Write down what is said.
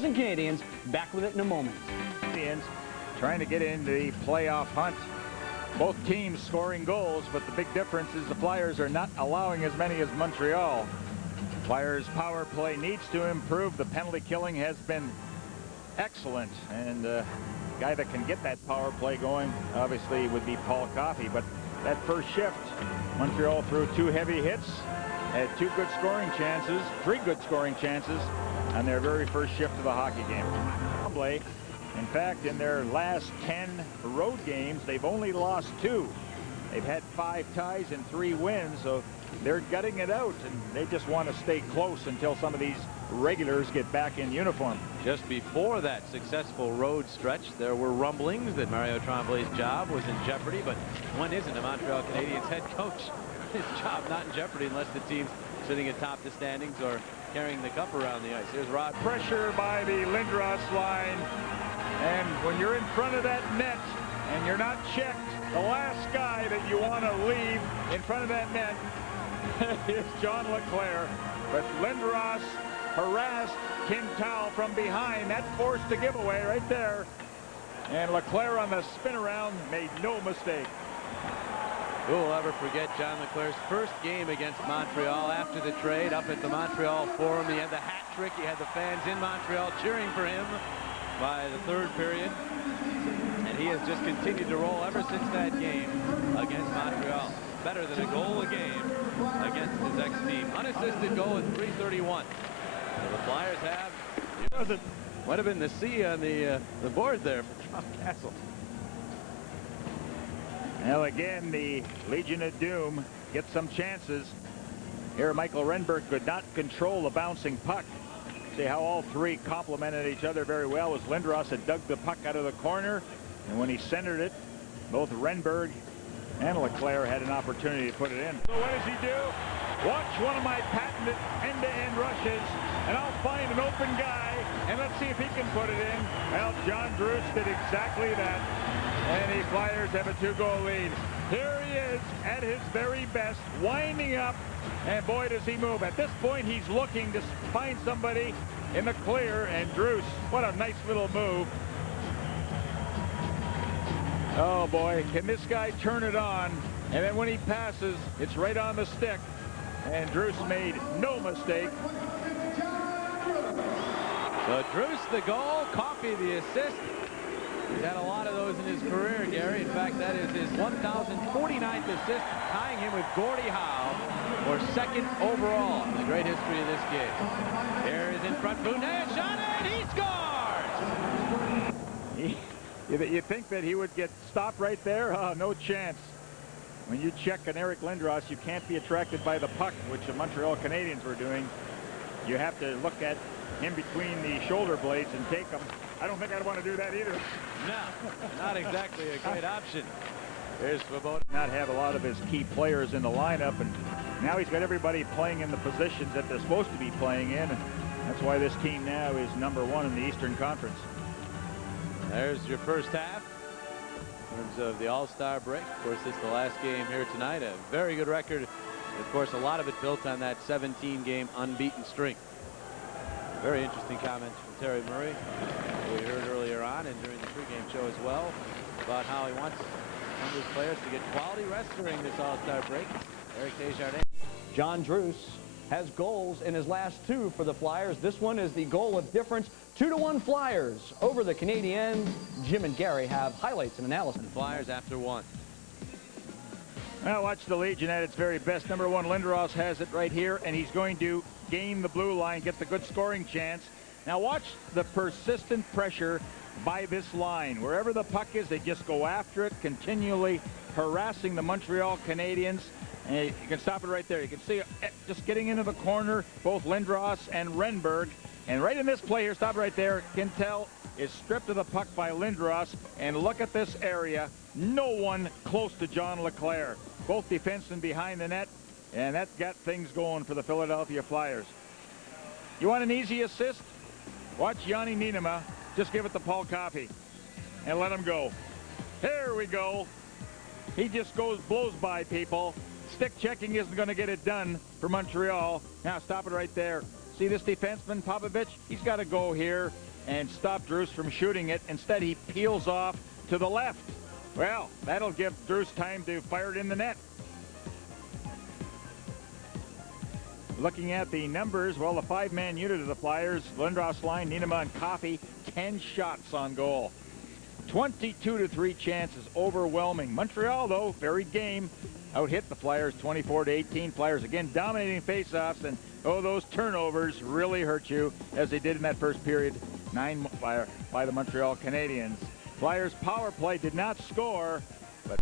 Flyers and Canadiens back with it in a moment. Canadiens trying to get into the playoff hunt. Both teams scoring goals, but the big difference is the Flyers are not allowing as many as Montreal. Flyers power play needs to improve. The penalty killing has been excellent, and the guy that can get that power play going obviously would be Paul Coffey. But that first shift, Montreal threw 2 heavy hits, had 2 good scoring chances, 3 good scoring chances on their very first shift of the hockey game. In fact, in their last 10 road games, they've only lost 2. They've had 5 ties and 3 wins, so they're gutting it out, and they just want to stay close until some of these regulars get back in uniform. Just before that successful road stretch, there were rumblings that Mario Tremblay's job was in jeopardy, but when isn't a Montreal Canadiens head coach? His job not in jeopardy unless the team's sitting atop the standings or carrying the cup around the ice. Here's Rod. Pressure by the Lindros line. And when you're in front of that net and you're not checked, the last guy that you want to leave in front of that net is John LeClair. But Lindros harassed Quintal from behind. That forced the giveaway right there. And LeClair on the spin around made no mistake. Who will ever forget John LeClair's first game against Montreal after the trade up at the Montreal Forum? He had the hat trick. He had the fans in Montreal cheering for him by the 3rd period. And he has just continued to roll ever since that game against Montreal. Better than a goal a game against his ex-team. Unassisted goal at .331. So the Flyers have, might have been the C on the board there for Trump Castle. Well, again, the Legion of Doom gets some chances. Here, Michael Renberg could not control the bouncing puck. See how all 3 complemented each other very well as Lindros had dug the puck out of the corner. And when he centered it, both Renberg and LeClair had an opportunity to put it in. So what does he do? Watch one of my patented end-to-end rushes, and I'll find an open guy, and let's see if he can put it in. Well, John Druce did exactly that, and the Flyers have a 2-goal lead. Here he is at his very best, winding up, and boy, does he move. At this point, he's looking to find somebody in the clear, and Druce, what a nice little move. Oh boy, can this guy turn it on? And then when he passes, it's right on the stick. And Druce made no mistake. So Druce the goal, Coffey the assist. He's had a lot of those in his career, Gary. In fact, that is his 1,049th assist, tying him with Gordie Howe for 2nd overall in the great history of this game. Here is in front, Brunet, Janne, and he scores! You think that he would get stopped right there? Oh, no chance. When you check an Eric Lindros, you can't be attracted by the puck, which the Montreal Canadiens were doing. You have to look at him between the shoulder blades and take him. I don't think I'd want to do that either. No, not exactly a great option. Here's Svoboda. Not have a lot of his key players in the lineup, and now he's got everybody playing in the positions that they're supposed to be playing in, and that's why this team now is #1 in the Eastern Conference. There's your first half in terms of the All-Star break. Of course, this is the last game here tonight. A very good record. Of course, a lot of it built on that 17-game unbeaten streak. Very interesting comments from Terry Murray, who we heard earlier on and during the pregame show as well, about how he wants some of his players to get quality rest during this All-Star break. Eric Desjardins. John Druce has goals in his last 2 for the Flyers. This one is the goal of difference. 2-1 Flyers over the Canadiens. Jim and Gary have highlights and analysis. And Flyers after 1. Now watch the Legion at its very best. #1 Lindros has it right here, and he's going to gain the blue line, get the good scoring chance. Now watch the persistent pressure by this line. Wherever the puck is, they just go after it, continually harassing the Montreal Canadiens. And you can stop it right there. You can see it just getting into the corner, both Lindros and Renberg. And right in this play here, stop it right there. Quintal is stripped of the puck by Lindros. And look at this area. No one close to John LeClair. Both defensemen behind the net. And that got things going for the Philadelphia Flyers. You want an easy assist? Watch Janne Niinimaa just give it to Paul Coffey and let him go. Here we go. He just blows by people. Stick checking isn't going to get it done for Montreal. Now stop it right there. See this defenseman, Popovich? He's got to go here. and stop Druce from shooting it. Instead, he peels off to the left. Well, that'll give Druce time to fire it in the net. Looking at the numbers, well, the 5-man unit of the Flyers, Lindros line, Niinimaa and Coffey, 10 shots on goal. 22-3 chances, overwhelming. Montreal, though, very game. Out-hit the Flyers 24-18. Flyers again dominating faceoffs, and those turnovers really hurt you, as they did in that first period, 9 by the Montreal Canadiens. Flyers power play did not score,